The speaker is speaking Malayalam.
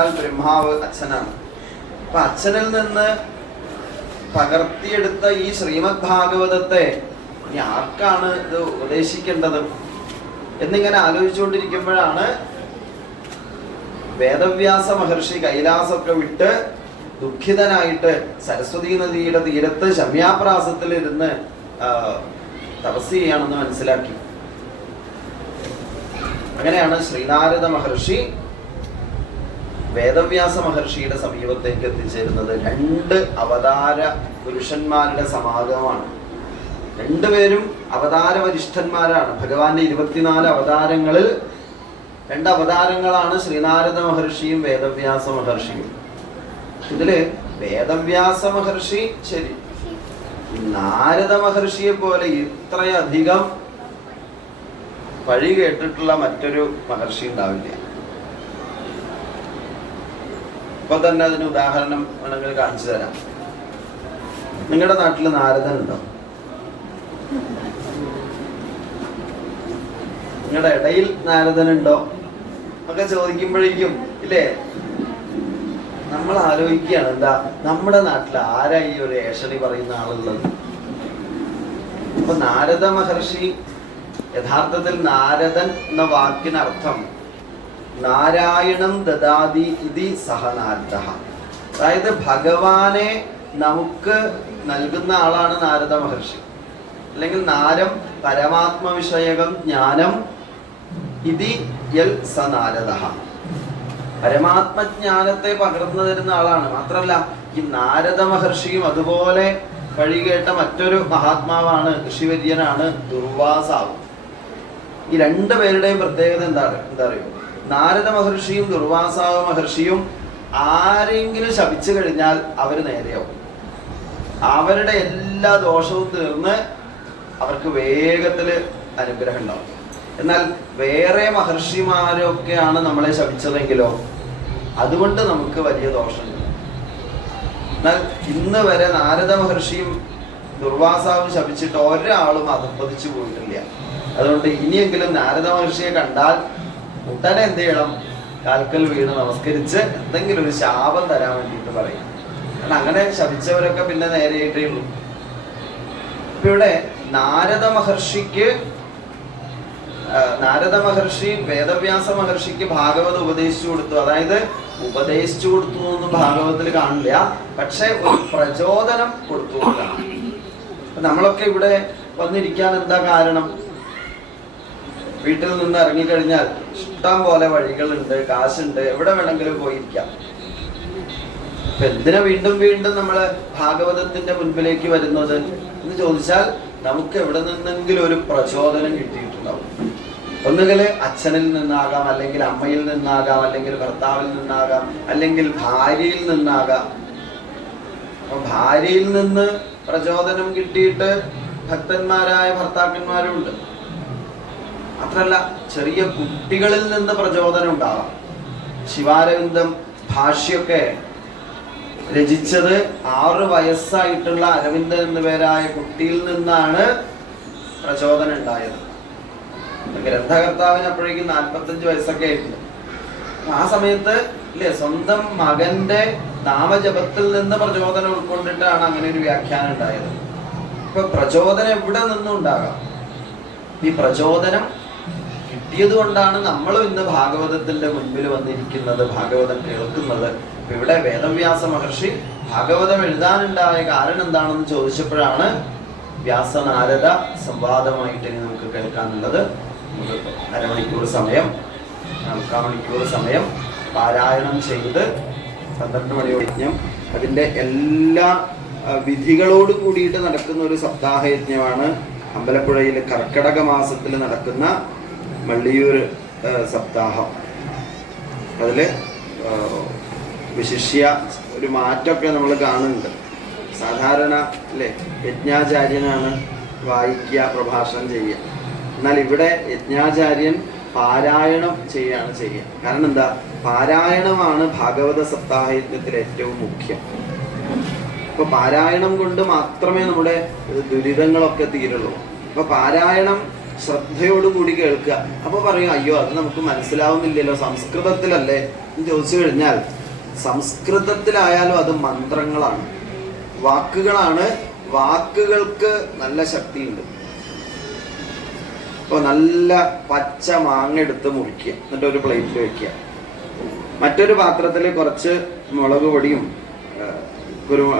ബ്രഹ്മാവ് അച്ഛനാണ്. അപ്പൊ അച്ഛനിൽ നിന്ന് പകർത്തിയെടുത്ത ഈ ശ്രീമദ് ഭാഗവതത്തെ ഇനി ആർക്കാണ് ഇത് ഉപദേശിക്കേണ്ടത്? എന്നിങ്ങനെ ആലോചിച്ചുകൊണ്ടിരിക്കുമ്പോഴാണ് വേദവ്യാസ മഹർഷി കൈലാസൊക്കെ വിട്ട് ദുഃഖിതനായിട്ട് സരസ്വതി നദിയുടെ തീരത്ത് ശമ്യാപ്രാസത്തിൽ ഇരുന്ന് തപസ് ചെയ്യാണെന്ന് മനസ്സിലാക്കി. അങ്ങനെയാണ് ശ്രീനാരദ മഹർഷി വേദവ്യാസ മഹർഷിയുടെ സമീപത്തേക്ക് എത്തിച്ചേരുന്നത് രണ്ട് അവതാര പുരുഷന്മാരുടെ സമാഗമമാണ്. രണ്ടുപേരും അവതാര വരിഷ്ഠന്മാരാണ്. ഭഗവാന്റെ ഇരുപത്തിനാല് അവതാരങ്ങളിൽ രണ്ട് അവതാരങ്ങളാണ് ശ്രീനാരദ മഹർഷിയും വേദവ്യാസ മഹർഷിയും. ഇതിൽ വേദവ്യാസ മഹർഷി ശരി. നാരദ മഹർഷിയെ പോലെ ഇത്രയധികം വഴി കേട്ടിട്ടുള്ള മറ്റൊരു മഹർഷി ഉണ്ടാവില്ല. ഇപ്പൊ തന്നെ അതിന് ഉദാഹരണം വേണമെങ്കിൽ കാണിച്ചു തരാം. നിങ്ങളുടെ നാട്ടിൽ നാരദൻ ഉണ്ടോ നിങ്ങളുടെ ഇടയിൽ നാരദൻ ഉണ്ടോ ഒക്കെ ചോദിക്കുമ്പോഴേക്കും ഇല്ലേ? നമ്മൾ ആലോചിക്കുകയാണ് എന്താ നമ്മുടെ നാട്ടിൽ ആരാ ഈ ഒരു ഏഷണി പറയുന്ന ആളുള്ളത്? അപ്പൊ നാരദ മഹർഷി യഥാർത്ഥത്തിൽ നാരദൻ എന്ന വാക്കിനർത്ഥം നാരായണം ദദാതി ഇതി സഹനാരദ അതായത് ഭഗവാനെ നമുക്ക് നൽകുന്ന ആളാണ് നാരദ മഹർഷി. അല്ലെങ്കിൽ നാരം പരമാത്മവിഷയകം ജ്ഞാനം ഇതി യൽ സ നാരദ. പരമാത്മജ്ഞാനത്തെ പകർന്നു തരുന്ന ആളാണ്. മാത്രമല്ല ഈ നാരദ മഹർഷിയും അതുപോലെ വഴി കേട്ട മറ്റൊരു മഹാത്മാവാണ് ഋഷിവര്യനാണ് ദുർവാസാവ്. ഈ രണ്ടു പേരുടെയും പ്രത്യേകത എന്താണ് എന്താ അറിയോ? നാരദ മഹർഷിയും ദുർവാസാവ മഹർഷിയും ആരെങ്കിലും ശപിച്ചു കഴിഞ്ഞാൽ അവർ നേരെയാവും. അവരുടെ എല്ലാ ദോഷവും തീർന്ന് അവർക്ക് വേഗത്തിൽ അനുഗ്രഹം ഉണ്ടാവും. എന്നാൽ വേറെ മഹർഷിമാരൊക്കെയാണ് നമ്മളെ ശപിച്ചതെങ്കിലോ അതുകൊണ്ട് നമുക്ക് വലിയ ദോഷമില്ല. എന്നാൽ ഇന്ന് വരെ നാരദ മഹർഷിയും ദുർവാസാവും ശപിച്ചിട്ട് ഒരാളും അധപ്പതിച്ചു പോയിട്ടില്ല. അതുകൊണ്ട് ഇനിയെങ്കിലും നാരദ മഹർഷിയെ കണ്ടാൽ ഉടനെ എന്ത് ചെയ്യണം? കാൽക്കൽ വീണ് നമസ്കരിച്ച് എന്തെങ്കിലും ഒരു ശാപം തരാൻ വേണ്ടിയിട്ട് പറയും. കാരണം അങ്ങനെ ശപിച്ചവരൊക്കെ പിന്നെ നേരെയായിട്ടേ ഉള്ളൂ. ഇപ്പൊ ഇവിടെ നാരദ മഹർഷിക്ക് നാരദ മഹർഷി വേദവ്യാസ മഹർഷിക്ക് ഭാഗവത് ഉപദേശിച്ചു കൊടുത്തു. അതായത് ഉപദേശിച്ചു കൊടുത്തു എന്ന് ഭാഗവതത്തിൽ കാണില്ല. പക്ഷെ ഒരു പ്രചോദനം കൊടുത്തു കൊടുക്കണം നമ്മളൊക്കെ ഇവിടെ വന്നിരിക്കാൻ എന്താ കാരണം? വീട്ടിൽ നിന്ന് ഇറങ്ങിക്കഴിഞ്ഞാൽ ഇഷ്ടം പോലെ വഴികളുണ്ട് കാശുണ്ട് എവിടെ വേണമെങ്കിലും പോയിരിക്കാം. അപ്പൊ എന്തിനാ വീണ്ടും വീണ്ടും നമ്മൾ ഭാഗവതത്തിന്റെ മുൻപിലേക്ക് വരുന്നത് എന്ന് ചോദിച്ചാൽ നമുക്ക് എവിടെ നിന്നെങ്കിലും ഒരു പ്രചോദനം കിട്ടിയിട്ടുണ്ടാവും. ഒന്നുകിൽ അച്ഛനിൽ നിന്നാകാം അല്ലെങ്കിൽ അമ്മയിൽ നിന്നാകാം അല്ലെങ്കിൽ ഭർത്താവിൽ നിന്നാകാം അല്ലെങ്കിൽ ഭാര്യയിൽ നിന്നാകാം. അപ്പൊ ഭാര്യയിൽ നിന്ന് പ്രചോദനം കിട്ടിയിട്ട് ഭക്തന്മാരായ ഭർത്താക്കന്മാരും ഉണ്ട്. മാത്രല്ല ചെറിയ കുട്ടികളിൽ നിന്ന് പ്രചോദനം ഉണ്ടാവാം. ശിവാരവിന്ദം ഭാഷ്യൊക്കെ രചിച്ചത് ആറ് വയസ്സായിട്ടുള്ള അരവിന്ദൻ എന്ന പേരായ കുട്ടിയിൽ നിന്നാണ് പ്രചോദനം ഉണ്ടായത്. ഗ്രന്ഥകർത്താവിന് അപ്പോഴേക്കും നാൽപ്പത്തഞ്ച് വയസ്സൊക്കെ ആയിട്ടുണ്ട്. ആ സമയത്ത് ഇല്ലേ സ്വന്തം മകന്റെ നാമജപത്തിൽ നിന്ന് പ്രചോദനം ഉൾക്കൊണ്ടിട്ടാണ് അങ്ങനെ ഒരു വ്യാഖ്യാനം ഉണ്ടായത്. ഇപ്പൊ പ്രചോദനം എവിടെ നിന്നും ഉണ്ടാകാം? ഈ പ്രചോദനം കിട്ടിയത് കൊണ്ടാണ് നമ്മളും ഇന്ന് ഭാഗവതത്തിന്റെ മുൻപിൽ വന്നിരിക്കുന്നത് ഭാഗവതം കേൾക്കുന്നത്. ഇവിടെ വേദവ്യാസ മഹർഷി ഭാഗവതം എഴുതാനുണ്ടായ കാരണം എന്താണെന്ന് ചോദിച്ചപ്പോഴാണ് വ്യാസനാരദ സംവാദമായിട്ട് ഇനി നമുക്ക് കേൾക്കാനുള്ളത്. അരമണിക്കൂർ സമയം മണിക്കൂർ സമയം പാരായണം ചെയ്ത് പന്ത്രണ്ട് മണിയോട് യജ്ഞം അതിന്റെ എല്ലാ വിധികളോട് കൂടിയിട്ട് നടക്കുന്ന ഒരു സപ്താഹ യജ്ഞമാണ് അമ്പലപ്പുഴയിൽ കർക്കടക മാസത്തിൽ നടക്കുന്ന മള്ളിയൂർ ആ, സപ്താഹം. അതിൽ വിശിഷ്യ ഒരു മാറ്റമൊക്കെ നമ്മൾ കാണുന്നുണ്ട്. സാധാരണ അല്ലേ യജ്ഞാചാര്യനാണ് വായിക്കുക പ്രഭാഷണം ചെയ്യുക. എന്നാൽ ഇവിടെ യജ്ഞാചാര്യൻ പാരായണം ചെയ്യാണ് ചെയ്യുക. കാരണം എന്താ? പാരായണമാണ് ഭാഗവത സപ്താഹ യജ്ഞത്തിൽ ഏറ്റവും മുഖ്യം. ഇപ്പൊ പാരായണം കൊണ്ട് മാത്രമേ നമ്മുടെ ദുരിതങ്ങളൊക്കെ തീരുള്ളൂ. അപ്പൊ പാരായണം ശ്രദ്ധയോടുകൂടി കേൾക്കുക. അപ്പൊ പറയും അയ്യോ അത് നമുക്ക് മനസ്സിലാവുന്നില്ലല്ലോ. സംസ്കൃതത്തിലല്ലേ? എന്ന് ചോദിച്ചു കഴിഞ്ഞാൽ സംസ്കൃതത്തിലായാലും അത് മന്ത്രങ്ങളാണ്. വാക്കുകളാണ് വാക്കുകൾക്ക് നല്ല ശക്തിയുണ്ട്. ഇപ്പൊ നല്ല പച്ച മാങ്ങ എടുത്ത് മുറിക്കുക. എന്നിട്ട് ഒരു പ്ലേറ്റിൽ വെക്കുക. മറ്റൊരു പാത്രത്തിൽ കുറച്ച് മുളക് പൊടിയും ആ, കുരുമു